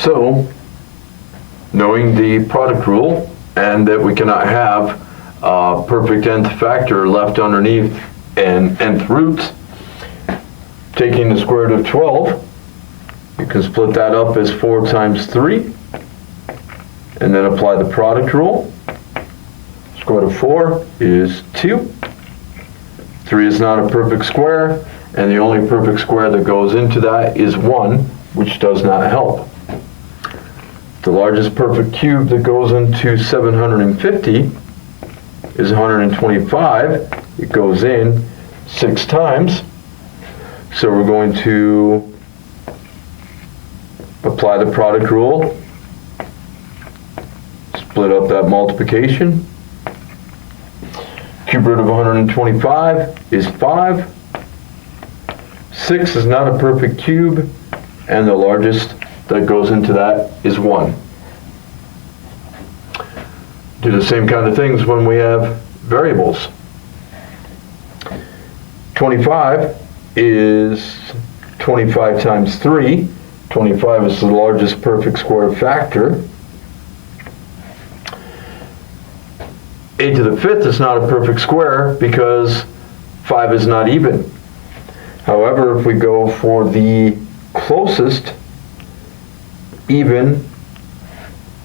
So, knowing the product rule and that we cannot have a perfect nth factor left underneath an nth root, taking the square root of 12, you can split that up as 4 times 3, and then apply the product rule. Square root of 4 is 2. 3 is not a perfect square, and the only perfect square that goes into that is 1, which does not help. The largest perfect cube that goes into 750 is 125. It goes in 6 times. So we're going to apply the product rule, split up that multiplication. Cube root of 125 is 5. 6 is not a perfect cube, and the largest that goes into that is 1. Do the same kind of things when we have variables. 25 is 25 times 3. 25 is the largest perfect square factor. 8 to the 5th is not a perfect square because 5 is not even. However, if we go for the closest even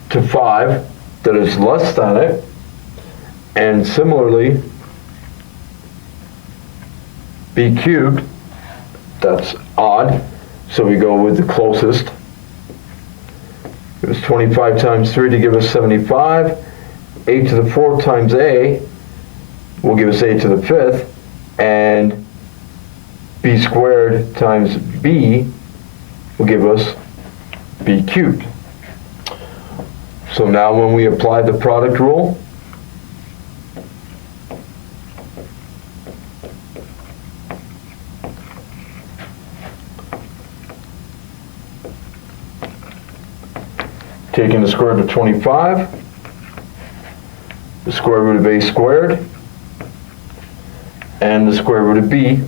to 5 that is less than it, and similarly b cubed, that's odd, so we go with the closest. It was 25 times 3 to give us 75. 8 to the 4th times a will give us 8 to the 5th, and b squared times b will give us b cubed. So now when we apply the product rule, taking the square root of 25, the square root of a squared, and the square root of b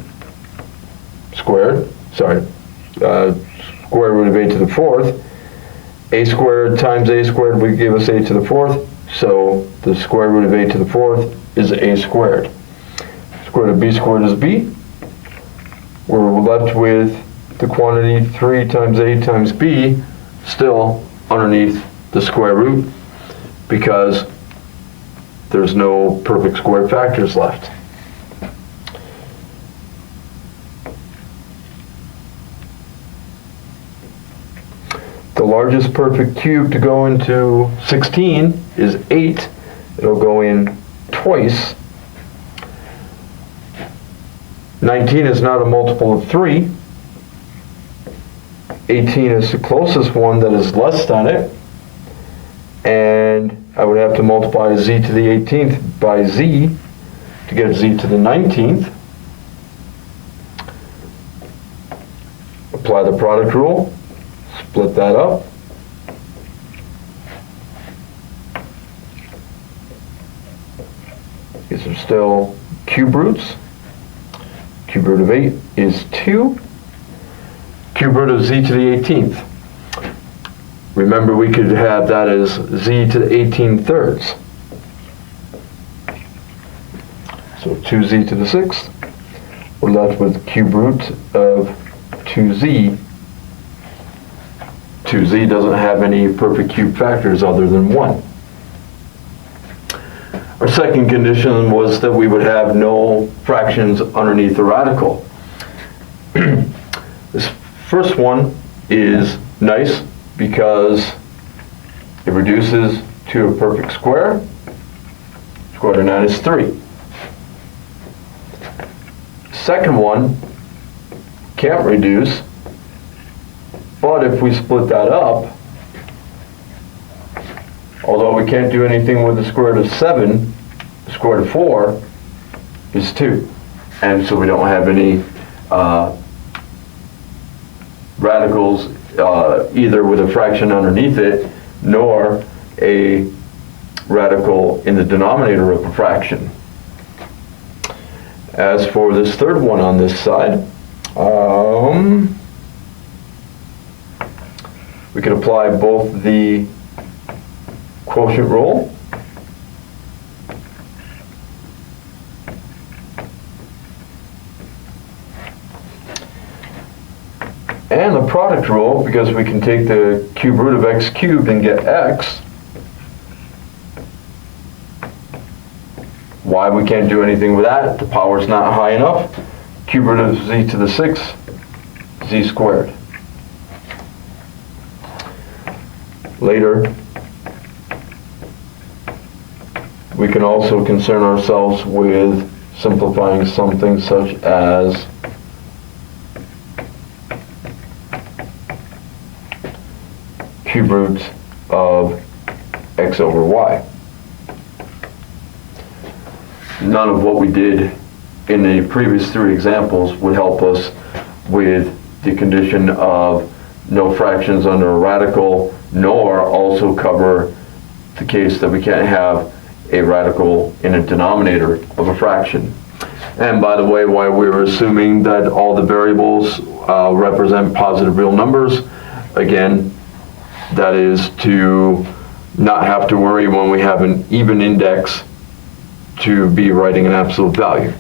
squared, square root of a to the 4th, a squared times a squared would give us a to the 4th, so the square root of a to the 4th is a squared. Square root of b squared is b. We're left with the quantity 3 times a times b still underneath the square root because there's no perfect square factors left. The largest perfect cube to go into 16 is 8. It'll go in twice. 19 is not a multiple of 3. 18 is the closest one that is less than it. And I would have to multiply z to the 18th by z to get z to the 19th. Apply the product rule. Split that up. These are still cube roots. Cube root of 8 is 2. Cube root of z to the 18th. Remember, we could have that as z to the 18 thirds. So 2z to the 6th. We're left with cube root of 2z. 2z doesn't have any perfect cube factors other than 1. Our second condition was that we would have no fractions underneath the radical. This first one is nice because it reduces to a perfect square. Square root of 9 is 3. Second one can't reduce, but if we split that up, although we can't do anything with the square root of 7, the square root of 4 is 2. And so we don't have any radicals either with a fraction underneath it, nor a radical in the denominator of a fraction. As for this third one on this side, we can apply both the quotient rule and the product rule, because we can take the cube root of x cubed and get x. Why we can't do anything with that? The power's not high enough. Cube root of z to the 6th, z squared. Later, we can also concern ourselves with simplifying something such as cube root of x over y. None of what we did in the previous 3 examples would help us with the condition of no fractions under a radical, nor also cover the case that we can't have a radical in a denominator of a fraction. And by the way, why we're assuming that all the variables represent positive real numbers, again, that is to not have to worry when we have an even index to be writing an absolute value.